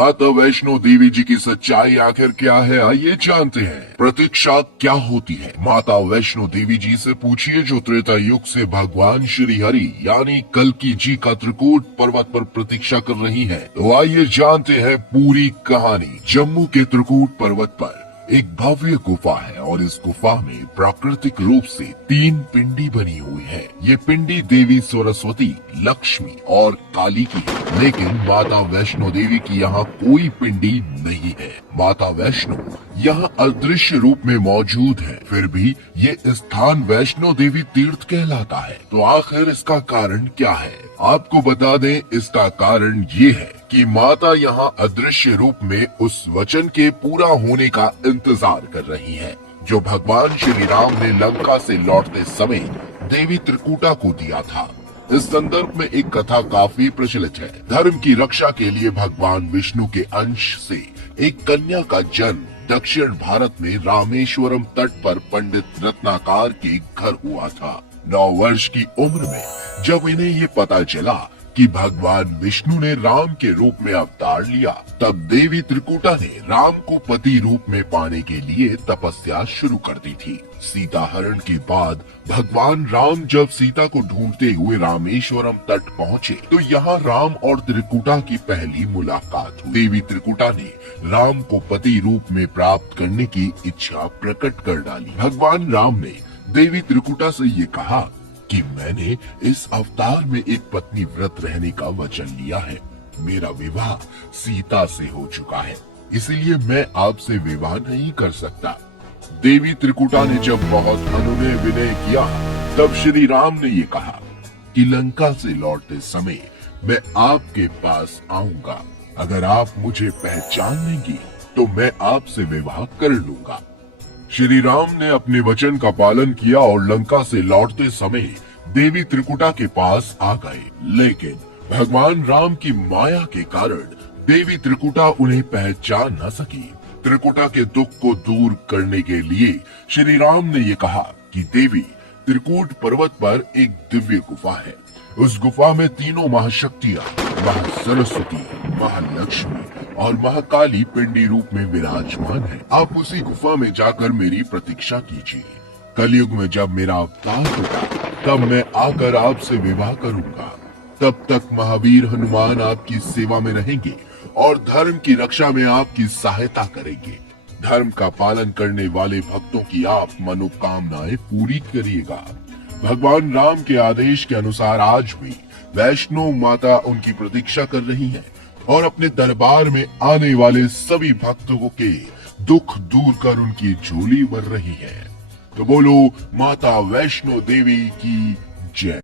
माता वैष्णो देवी जी की सच्चाई आखिर क्या है, आइए जानते हैं। प्रतीक्षा क्या होती है? माता वैष्णो देवी जी से पूछिए जो त्रेता युग से भगवान श्री हरि यानी कल्कि जी का त्रिकूट पर्वत पर प्रतीक्षा कर रही है। तो आइए जानते हैं पूरी कहानी। जम्मू के त्रिकूट पर्वत पर एक भव्य गुफा है और इस गुफा में प्राकृतिक रूप से 3 पिंडी बनी हुई है। ये पिंडी देवी सरस्वती, लक्ष्मी और काली की है, लेकिन माता वैष्णो देवी की यहाँ कोई पिंडी नहीं है। माता वैष्णो यहाँ अदृश्य रूप में मौजूद है, फिर भी ये स्थान वैष्णो देवी तीर्थ कहलाता है। तो आखिर इसका कारण क्या है? आपको बता दें, इसका कारण ये है कि माता यहाँ अदृश्य रूप में उस वचन के पूरा होने का इंतजार कर रही है जो भगवान श्री राम ने लंका से लौटते समय देवी त्रिकूटा को दिया था। इस संदर्भ में एक कथा काफी प्रचलित है। धर्म की रक्षा के लिए भगवान विष्णु के अंश से एक कन्या का जन्म दक्षिण भारत में रामेश्वरम तट पर पंडित रत्नाकर के घर हुआ था। 9 वर्ष की उम्र में जब इन्हें ये पता चला कि भगवान विष्णु ने राम के रूप में अवतार लिया, तब देवी त्रिकूटा ने राम को पति रूप में पाने के लिए तपस्या शुरू कर दी थी। सीता हरण के बाद भगवान राम जब सीता को ढूंढते हुए रामेश्वरम तट पहुँचे तो यहाँ राम और त्रिकूटा की पहली मुलाकात हुई। देवी त्रिकूटा ने राम को पति रूप में प्राप्त करने की इच्छा प्रकट कर डाली। भगवान राम ने देवी त्रिकूटा से ये कहा कि मैंने इस अवतार में एक पत्नी व्रत रहने का वचन लिया है। मेरा विवाह सीता से हो चुका है, इसलिए मैं आपसे विवाह नहीं कर सकता। देवी त्रिकूटा ने जब बहुत अनुनय विनय किया, तब श्री राम ने ये कहा कि लंका से लौटते समय मैं आपके पास आऊंगा। अगर आप मुझे पहचान लेंगी तो मैं आपसे विवाह कर लूंगा। श्री राम ने अपने वचन का पालन किया और लंका से लौटते समय देवी त्रिकूटा के पास आ गए, लेकिन भगवान राम की माया के कारण देवी त्रिकूटा उन्हें पहचान न सकी। त्रिकूटा के दुख को दूर करने के लिए श्री राम ने ये कहा कि देवी त्रिकूट पर्वत पर एक दिव्य गुफा है। उस गुफा में तीनों महाशक्तियाँ, महासरस्वती, महालक्ष्मी और महाकाली पिंडी रूप में विराजमान है। आप उसी गुफा में जाकर मेरी प्रतीक्षा कीजिए। कलयुग में जब मेरा अवतार होगा तब मैं आकर आपसे विवाह करूंगा। तब तक महावीर हनुमान आपकी सेवा में रहेंगे और धर्म की रक्षा में आपकी सहायता करेंगे। धर्म का पालन करने वाले भक्तों की आप मनोकामनाएं पूरी करिएगा। भगवान राम के आदेश के अनुसार आज भी वैष्णो माता उनकी प्रतीक्षा कर रही है और अपने दरबार में आने वाले सभी भक्तों के दुख दूर कर उनकी झोली भर रही है। तो बोलो माता वैष्णो देवी की जय।